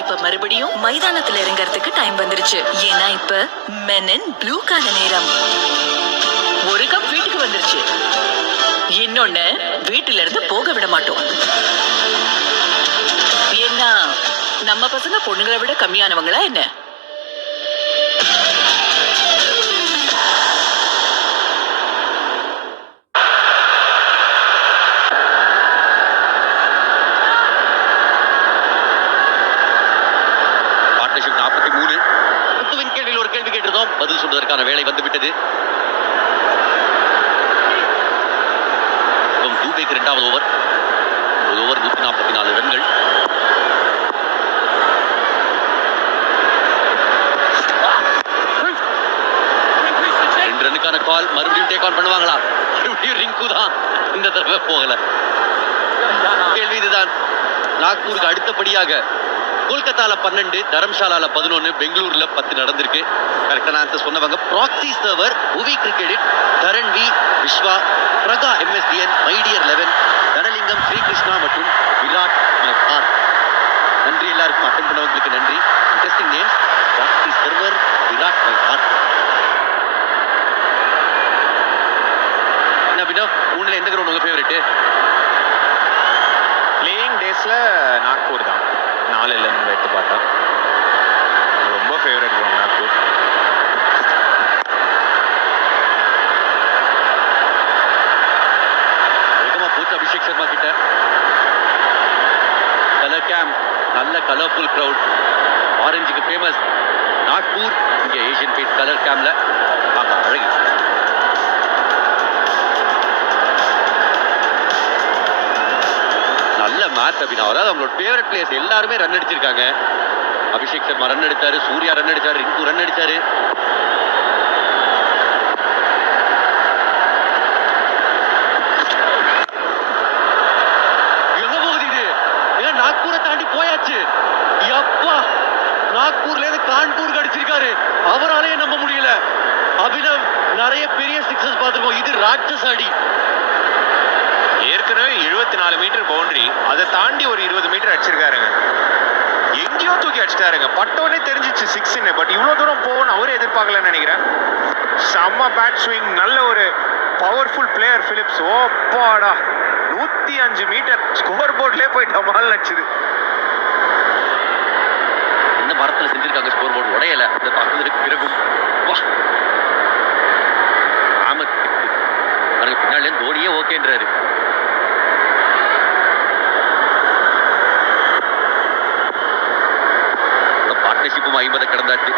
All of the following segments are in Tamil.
இப்ப மறுபடியும் மைதானத்துல இறங்கறதுக்கு டைம் வந்துருச்சு. ஏன்னா இப்ப men in blue கான நேரம். ஒரு கப் வீட்டுக்கு வந்துருச்சு. இன்னொன்னு வீட்டுல இருந்து போக விட மாட்டோம். ஏன்னா நம்ம பசங்க பொண்ணுங்களை விட கம்மியானவங்களா என்ன? பதில் சொல்வதற்கான வேலை வந்துவிட்டது. தூபேக்கு இரண்டாவது ஓவர். ஒரு ஓவர் 144 ரன்கள். ரெண்டு ரன்னுக்கான கால். மறுபடியும் டேக் ஆன் பண்ணுவாங்களா? மறுபடியும் ரிங்கு தான் இந்த தடவை போகல. கேள்வி இதுதான். நாக்பூருக்கு அடுத்தபடியாக கொல்கத்தால 12, தரம்சாலால 11, பெங்களூர்ல 10 நடந்திருக்கு. கரெக்டான ஆன்சர் சொன்னவங்க ப்ராக்சி சர்வர், உவி கிரிக்கெட், தரண் வி, விஸ்வா, பிரகா MSDN, மைடியர் 11, தனலிங்கம், ஸ்ரீகிருஷ்ணா மற்றும் விராட் மை ஹார்ட். நன்றி எல்லாருக்கும், அட்டன் பண்ணவங்களுக்கு நன்றி. Interesting names. Proxy server, Virat my heart. என்ன பின்னோ, மூணுல எந்த கிரவுண்ட் உங்க ஃபேவரட்? பிளேயிங் டேஸ்ல நாக்பூர் தான். 4ல இருந்து எடுத்து பார்த்தா ரொம்ப favourite ground Nagpur. Booth Abhishek Sharma கிட்ட கலர் கேம்ப், நல்ல கலர்ஃபுல் கிரவுட், ஆரஞ்சுக்கு ஃபேமஸ் நாக்பூர். இங்க ஏசியன் பெயிண்ட் கலர் கேம்ப்ல அழகி. நல்ல மேட்ச் அப்படின்னா, அதாவது அவங்களோட ஃபேவரட் பிளேயர்ஸ் எல்லாருமே ரன் அடிச்சிருக்காங்க. அபிஷேக் சர்மா ரன் அடிச்சாரு, சூர்யா ரன் அடிச்சாரு, ரிங்கு ரன் அடிச்சாரு. எங்க போகுது இது? ஏன் நாக்பூரை தாண்டி போயாச்சு? எப்பா, நாக்பூர்ல இருந்து கான்பூருக்கு அடிச்சிருக்காரு. அவராலேயே நம்ப முடியல. அபினவ் நிறைய பெரிய சிக்ஸஸ் பார்த்திருக்கோம். இது ராட்சஸ் அடி. ஏற்கனவே 74 மீட்டர் பவுண்டரி, அதை தாண்டி ஒரு 20 மீட்டர் அடிச்சிருக்காருங்க. எங்கேயோ தூக்கி அடிச்சிட்டாருங்க. பட்டோனே தெரிஞ்சிச்சு 6ன்னு. பட் இவ்வளவு தூரம் போகணும் அவரே எதிர்பார்க்கலன்னு நினைக்கிறேன். செம்ம பேட் ஸ்விங், நல்ல ஒரு பவர்ஃபுல் பிளேயர் பிலிப்ஸ். ஓப்பாடா, 105 மீட்டர் ஸ்கோர் போர்ட்லயே போய் டமால் அடிச்சுது. இந்த மரத்துல செஞ்சிருக்காங்க ஸ்கோர் போர்டு, உடையல. இந்த தாக்குதலுக்கு பிறகும் பின்னாலே தோனியே ஓகேன்றாரு. பார்ட்னர்ஷிப்பும் 50 கடந்தாச்சு.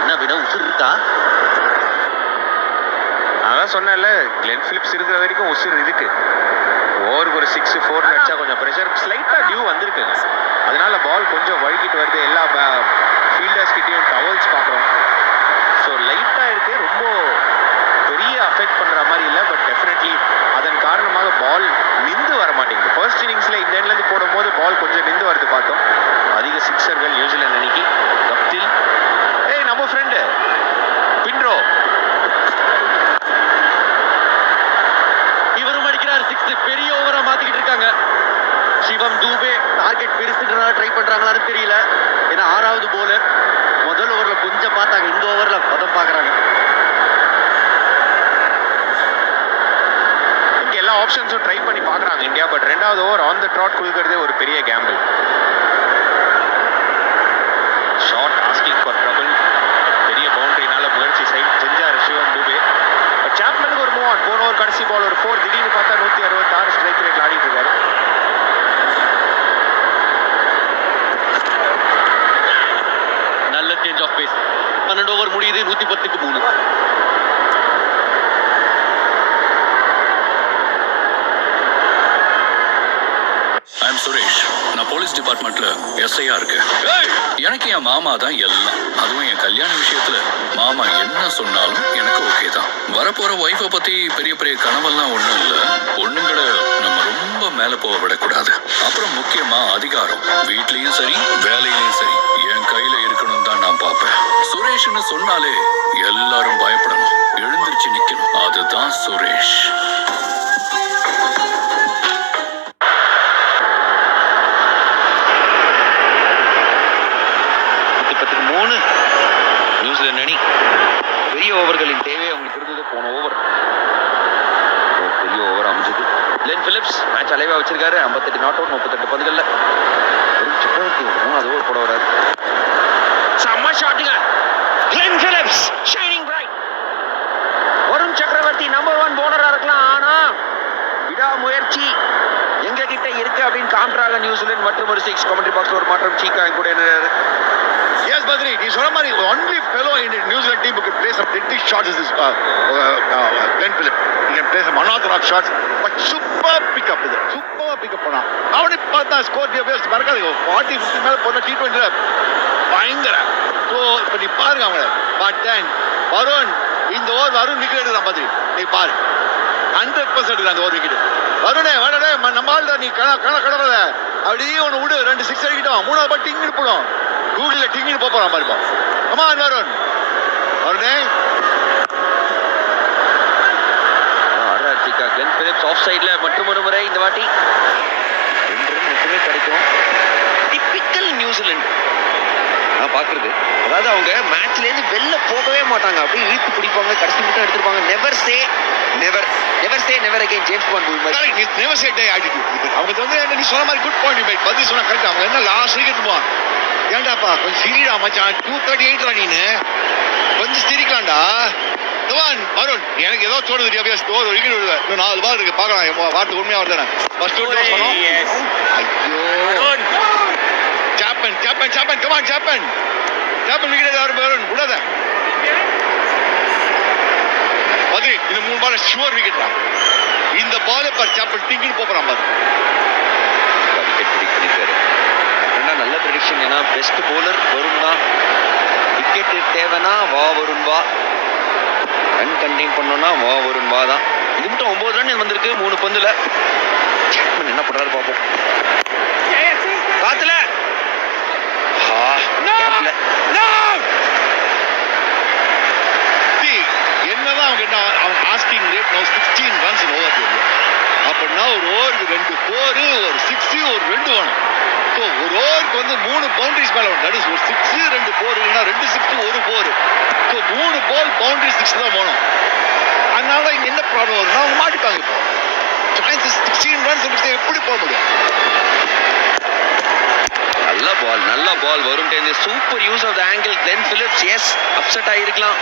என்ன விட உசுர் இருக்கா? அதான் சொன்னேன்ல, கிளென் பிலிப்ஸ் இருக்கிற வரைக்கும் உசுர் இருக்கு. ஓவருக்கு ஒரு 6, 4 அடிச்சா கொஞ்சம் ப்ரெஷர் ஸ்லைட்டா டியூ வந்திருக்குங்க. அதனால பால் கொஞ்சம் வழுக்கிட்டு வருது. எல்லா ஃபீல்டர்ஸ் கிட்டையும் டவல்ஸ் பார்க்குறோம். ஸோ லைட்டாக இருக்கு, ரொம்ப பெரிய அஃபெக்ட் பண்ணுற மாதிரி இல்லை. பட் டெஃபினெட்லி அதன் காரணமாக பால் நின்று வர மாட்டேங்குது. ஃபர்ஸ்ட் இன்னிங்ஸில் இந்த எண்ட்லேருந்து போடும்போது பால் கொஞ்சம் நின்று வரது பார்த்தோம். அதிக சிக்ஸர்கள் நியூசிலாந்து அன்னைக்கு. கப்தில், ஏய் நம்ம ஃப்ரெண்டு பின்ரோ, இவரும் அடிக்கிறார் 6. பெரிய ஓவரா மாத்திக்கிட்டு இருக்காங்க. சிவம் தூபே டார்கெட் பெருசுன்றனால ட்ரை பண்றாங்களான்னு தெரியல. ஏன்னா 6வது போலர். முதல் ஓவர்ல கொஞ்சம் பார்த்தாங்க, இந்த ஓவர்ல பதம் பார்க்கறாங்க. இங்க எல்லா ஆப்ஷன்ஸும் ட்ரை பண்ணி பார்க்கறாங்க இந்தியா. பட் 2வது ஓவர் ஆன் த ட்ராட் கொடுக்கறதே ஒரு பெரிய Gamble. Short asking for trouble. பெரிய பவுண்டரினால முயற்சி செஞ்சாரு சிவம் தூபே. பட் சாப்மனுக்கு ஒரு மூவ் ஆன். போன ஓவர் கடைசி பால் ஒரு 4. திடீர்னு பார்த்தா 166 ஸ்ட்ரைக் ரேட்ல ஆடிட்டு இருக்காரு. நல்ல சேஞ்ச் ஆஃப் பேஸ். 12 ஓவர் முடியுது. 110க்கு 3. ஐம் சுரேஷ். நான் போலீஸ் டிபார்ட்மெண்ட்ல SIயா இருக்கேன். எனக்கு என் மாமா தான் எல்லாம். அதுவும் என் கல்யாண விஷயத்துல மாமா என்ன சொன்னாலும் எனக்கு ஓகே தான். வரப்போற ஒய்ஃபை பத்தி பெரிய பெரிய கனவெல்லாம் ஒண்ணும் இல்ல. பொண்ணுங்களை நம்ம ரொம்ப மேல போக விடக்கூடாது. அப்புறம் முக்கியமா அதிகாரம், வீட்லயும் சரி வேலையிலயும் சரி என் கையில இருக்கணும் தான் நான் பார்ப்பேன். சுரேஷ்னு சொன்னாலே எல்லாரும் பயப்படணும், எழுந்திருச்சு நிக்கணும். அதுதான் சுரேஷ். அலைவா வச்சிருக்காரு. 58 நாட் அவுட், 38 பந்துகள்ல. வருண் சக்கரவர்த்தி 3வது ஓவர் போட வராரு. செம்ம ஷாட்டுங்க. Glenn Phillips shining bright. Varun Chakravarthy number 1 பவுலரா இருக்கலாம், ஆனா விடாமுயற்சி எங்க கிட்ட இருக்கு அப்படின்னு காண்றாங்க நியூசிலாந்து. மற்றும் ஒரு 6 கமெண்ட்ரி பாக்ஸ்ல ஒரு மாற்றம். சீக்கா கூட என்ன Yes, Badri, நீ சொன்ன மாதிரி only fellow in the New Zealand team who can play some deadly shots is this Glenn Phillips. He can play some unorthodox shots, but super pickup இது. Super pickup பண்ணா. அவனே பார்த்தா ஸ்கோர் டிஃபென்ஸ் மறக்காதீங்க. 40-50 மேல போன T20ல பயங்கர. சோ இப்ப நீ பாருங்க அவங்கள. பட் தென் வருண் இந்த ஓவர் வருண் விக்கெட் எடுறான் பாத்ரி. நீ பாரு. 100% எடுறான் அந்த ஓவர் விக்கெட். வருணே வரடே நம்ம ஆள்டா நீ கடறத. அப்படியே ஒன்னு விடு 2 6 அடிக்கிட்டோம். 3வது பால் டிங் போடும். கூகுள்ல டிங்கின்னு போறான் பாருப்பா. கமா வருண். வருணே ஆர்ஆர்டிகா கிளென் பிலிப்ஸ் ஆஃப் சைடுல மற்றும் ஒரு முறை இந்த வாட்டி 2 ரன் மட்டுமே கிடைக்கும். டிபிக்கல் நியூசிலாந்து நான் பாக்குறது. அதாவது அவங்க மேட்ச்ல இருந்து வெளில போகவே மாட்டாங்க. அப்படியே இழுத்து பிடிப்பாங்க, கடைசி மட்டும் எடுத்துப்பாங்க. Never say never again. James bond rule மாதிரி. கரெக்ட். நெவர் சே டே ஆட்டிட்யூட். அவங்க வந்து நீ சொன்ன மாதிரி குட் பாயிண்ட் யூ மேட். பத்தி சொன்னா கரெக்ட். அவங்க என்ன லாஸ்ட் விக்கெட் போவான். ஏண்டாப்பா கொஞ்சம் சிரிடா மச்சான். 238 நீனு கொஞ்சம் சிரிக்கலாம்டா. வருண் எனக்கு ஏதோ தோணுது. ஒரு விக்கெட் விடுவேன். இன்னும் 4 பால் இருக்கு பார்க்கலாம். வார்த்தை உண்மையா வருதுண்ணா. ஃபர்ஸ்ட் ஓவர் பண்ணோம். ஐயோ சாப்பன் கமான் சாப்பன் விக்கெட் வருண் விடாத. மதுரை இந்த 3 பால் ஷுவர் விக்கெட் தான். இந்த பால் பார் சாப்பன் டிங்கின்னு போறான் பாரு. விக்கெட் பிடிக் பண்ணிருக்காரு. நல்ல ப்ரெடிக்ஷன். ஏன்னா பெஸ்ட் பவுலர் வருண் தான். விக்கெட் தேவைன்னா வா வருண் வா. ரன் கண்டெயின் பண்ணோம்னா வா வருண் வா தான். இது மட்டும் 9 ரன் வந்திருக்கு 3 பந்துல. என்ன பண்றாரு பாப்போம். காத்துல என்னதான் அவங்க ஆஸ்கிங் ரேட் 16 ரன்ஸ் ஓவர். அப்படின்னா ஒரு ஓவருக்கு 2 4 ஒரு 6 ஒரு 2 வேணும். ஸோ ஒரு ஓவருக்கு வந்து 3 பவுண்டரிஸ் மேல ஒரு 6 2 4 இல்லைன்னா 2 6 1 4. ஸோ 3 பால் பவுண்டரி 6 தான் வேணும். அதனால இங்க என்ன ப்ராப்ளம் வரும்னா அவங்க மாட்டிப்பாங்க. இப்போ 16 ரன்ஸ் எப்படி போக முடியும். நல்ல பால் வரும். Super use of the angle. Glenn Phillips is upset ஆகிருக்கலாம்.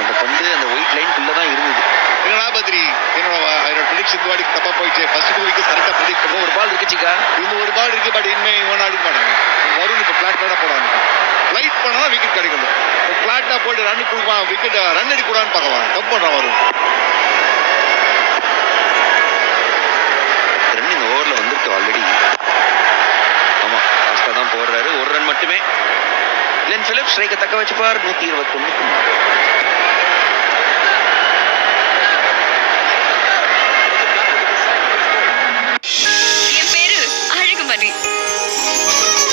அந்த பந்து அந்த ஒயிட் லைன் தான் இருந்தது. என்னடா பத்ரி என்னோட ப்ரெடிக்ஷன் இந்த வாட்டி தப்பா போயிடுச்சு. ஃபர்ஸ்ட் 2 விக்கெட் கரெக்டா ப்ரெடிக்ட் பண்ணோம். ஒரு பால் இருக்குச்சிக்கா. இன்னும் ஒரு பால் இருக்கு. பட் இனிமே இவன் அடிக்க மாட்டாங்க. வருண் இப்போ பிளாட்டா போடுவாங்க. லைட் பண்ணா விக்கெட் கிடைக்கும். பிளாட்டா போட்டு ரன் கொடுப்பான். விக்கெட் ரன் அடி கூடான்னு பார்க்கலாம். தப்பு பண்றான் வருண். ரன் இந்த ஓவர்ல வந்திருக்கு ஆல்ரெடி. ஆமா ஃபர்ஸ்டா தான் போடுறாரு. 1 ரன் மட்டுமே. கிளென் பிலிப்ஸ் ஸ்ட்ரைக்கை தக்க வச்சுப்பார். 121.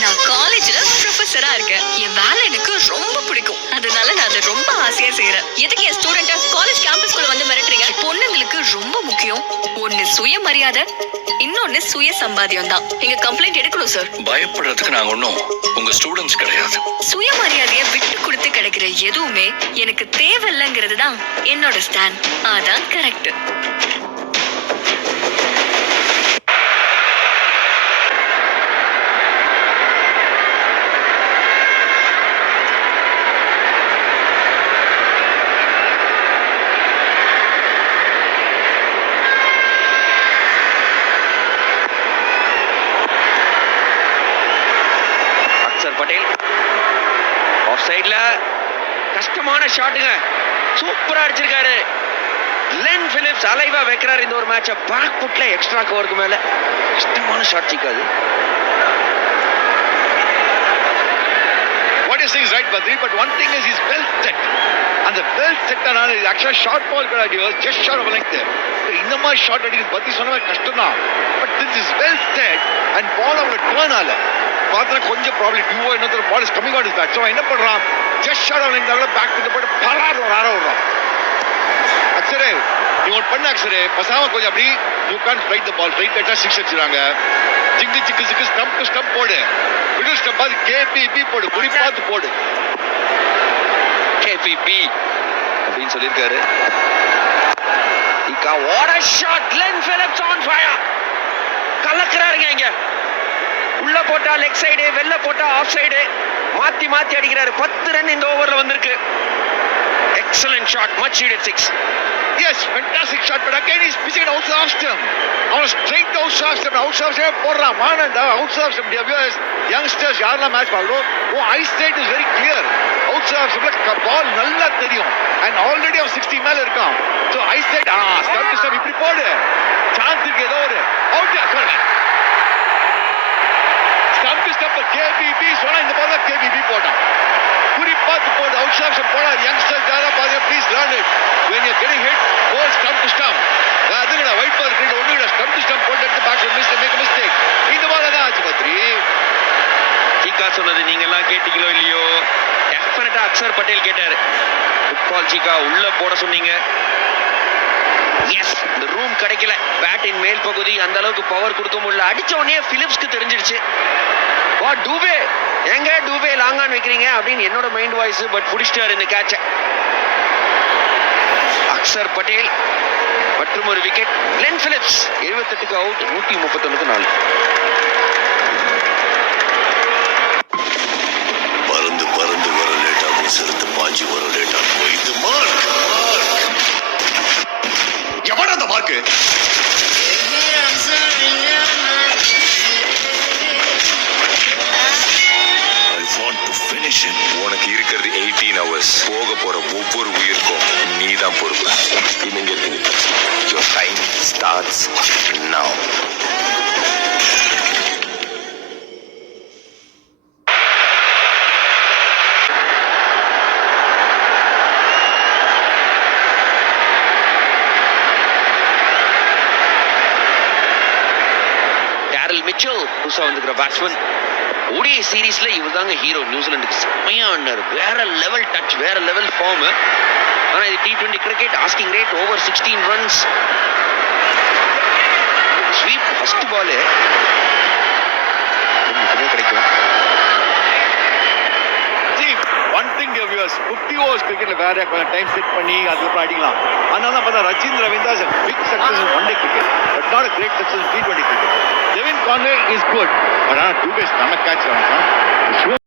நான் காலேஜ்ல ப்ரொஃபஸரா இருக்கேன். என் வேலை எனக்கு ரொம்ப பிடிக்கும். அதனால நான் அதை ரொம்ப ஆசையா செய்யறேன். எதுக்கு என் ஸ்டூடெண்ட காலேஜ் கேம்பஸ்குள்ள வந்து மிரட்டுறீங்க? பொண்ணுங்களுக்கு ரொம்ப முக்கியம். ஒன்னு சுயமரியாதை, இன்னொன்னு சுய சம்பாத்தியம் தான். எங்க கம்ப்ளைண்ட் எடுக்கணும் சார். பயப்படுறதுக்கு நாங்க ஒன்றும் உங்க ஸ்டூடெண்ட்ஸ் கிடையாது. சுயமரியாதைய விட்டு கொடுத்து கிடைக்கிற எதுவுமே எனக்கு தேவையில்லைங்கிறது தான் என்னோட ஸ்டாண்ட். அதான் கரெக்ட். பட்டேல் ஆஃப் சைட்ல கஷ்டமான ஷாட்டுங்க. சூப்பரா அடிச்சிருக்காரு. கிளென் பிலிப்ஸ் அலைவா வைக்கிறார் இந்த ஒரு மேட்ச. பேக் ஃபுட்ல எக்ஸ்ட்ரா கவருக்கு மேல கஷ்டமான shot சிக்காது. What you saying is right, Badri, but one thing is he's well set. அந்த வெல் செட் ஆனால இது ஆக்சுவலா ஷார்ட் பால் கிடையாது. Just short of length. இந்த மாதிரி ஷாட் அடிக்கிறது பத்தி சொன்ன கஷ்டம் தான். But this is well set and ball அவங்க டர்ன் ஆல பார்த்தா கொஞ்சம் ப்ராப்ளம். டியூவோ இன்னொரு ball is coming out is back. So என்ன பண்றான், just short of length back கிட்ட போட்டு பரார் ஒரு ஆற விடுறான். அக்ஷரே நீ ஒன்று பண்ண அக்ஷரே, பசாம கொஞ்சம் அப்படி you can flight the ball. Flight அடிச்சா 6 அடிச்சுறாங்க. சிக்கு சிக்கு சிக்கு ஸ்டம்ப் டு ஸ்டம்ப் போடு. மிடில் ஸ்டம்ப் அது கேபிபி போடு. குறி பார்த்து போடு. கேபிபி அப்படின்னு சொல்லியிருக்காரு. Chika, what a shot! Glenn Phillips on fire! கலக்குறாருங்க இங்க. உள்ள போட்டா லெக் சைடு, வெளில போட்டா ஆஃப் சைடு, மாத்தி மாத்தி அடிக்கிறாரு. 10 ரன் இந்த ஓவர்ல வந்திருக்கு. Excellent shot, much needed 6. Yes, fantastic shot, but again he's missing an outside stump. அவன் straight outside stump போடுறான். மானண்டா outside stump. Viewers, youngsters யாரெல்லாம் மேட்ச் பார்க்கறோம், eye side is very clear. outside stumpல பால் நல்லா தெரியும். and already அவன் 60 மேல இருக்கான். so eye side stump to stump இப்படி போடு. சான்ஸ் இருக்கு ஏதோ ஒரு அவுட் சொல்றேன். ஸ்டம்ப் டு ஸ்டம்ப் கேபிபி சொன்னா இந்த பால் தான் கேபிபி போட்டான். குறிப்பாத்து போடு அவுட் ஸ்டம்ப் போடா. யங்ஸ்டர்ஸ் யாரா பாருங்க, please learn it. when you're getting hit, go stump to stump. அதுங்கடா ஒயிட் பால் கிட்ட ஒண்ணுங்கடா ஸ்டம்ப் டு ஸ்டம்ப் போட்டு எடுத்து பேக் மேக் மிஸ்டேக். இந்த பால் தான் ஆச்சு பத்ரி. சீக்கா சொன்னது நீங்க எல்லாம் கேட்டீங்களோ இல்லையோ, டெஃபினட்டா அக்ஷர் பட்டேல் கேட்டாரு. ஃபுட்பால் சீக்கா உள்ள போட சொன்னீங்க. எஸ், இந்த ரூம் கிடைக்கல. பேட்டின் மேல் பகுதி அந்த அளவுக்கு பவர் கொடுக்க முடியல. அடிச்ச உடனே பிலிப்ஸ்க்கு தெரிஞ்சிருச்சு. வா டூபே, எங்க டூபே லாங்கான் வைக்கிறீங்க அப்படின்னு என்னோட மைண்ட் வாய்ஸ். பட் புடிச்சிட்டாரு இந்த கேட்ச. அக்ஷர் பட்டேல் மற்றும் ஒரு விக்கெட். கிளென் பிலிப்ஸ் 78க்கு அவுட், 131க்கு 4. பறந்து பறந்து வர லேட்டாகும், சிறுத்து பாஞ்சி வர லேட்டாகும். இது மார்க். எவன் அந்த மார்க்கு? உனக்கு இருக்கிறது 18 hours. போக போற ஒவ்வொரு உயிருக்கும் நீதான் பொறுப்பு. Immediately, your time starts now. Daryl Mitchell புதுசா வந்துக்கிற பேட்ஸ்மேன். ஓடிஐ சீரீஸ்ல இவர் தாங்க ஹீரோ. நியூசிலாந்துக்கு செம்மையா ஆடினாரு. வேற லெவல் டச், வேற லெவல் ஃபார்ம். ஆனா இது T20 cricket. Asking rate over 16 runs. Sweep first ball கிடைக்கும். ஒன் திங் வியூவர்ஸ், 50 ஓவர்ஸ் கிரிக்கெட்ல வேற கொஞ்சம் டைம் செட் பண்ணி அதுக்கப்புறம் அடிக்கலாம். அதனால தான் பார்த்தா Rachin Ravindra is big success in one day cricket, but not a great success in T20 cricket. Devin Conway is good, but to face நம்ம கேட்ச்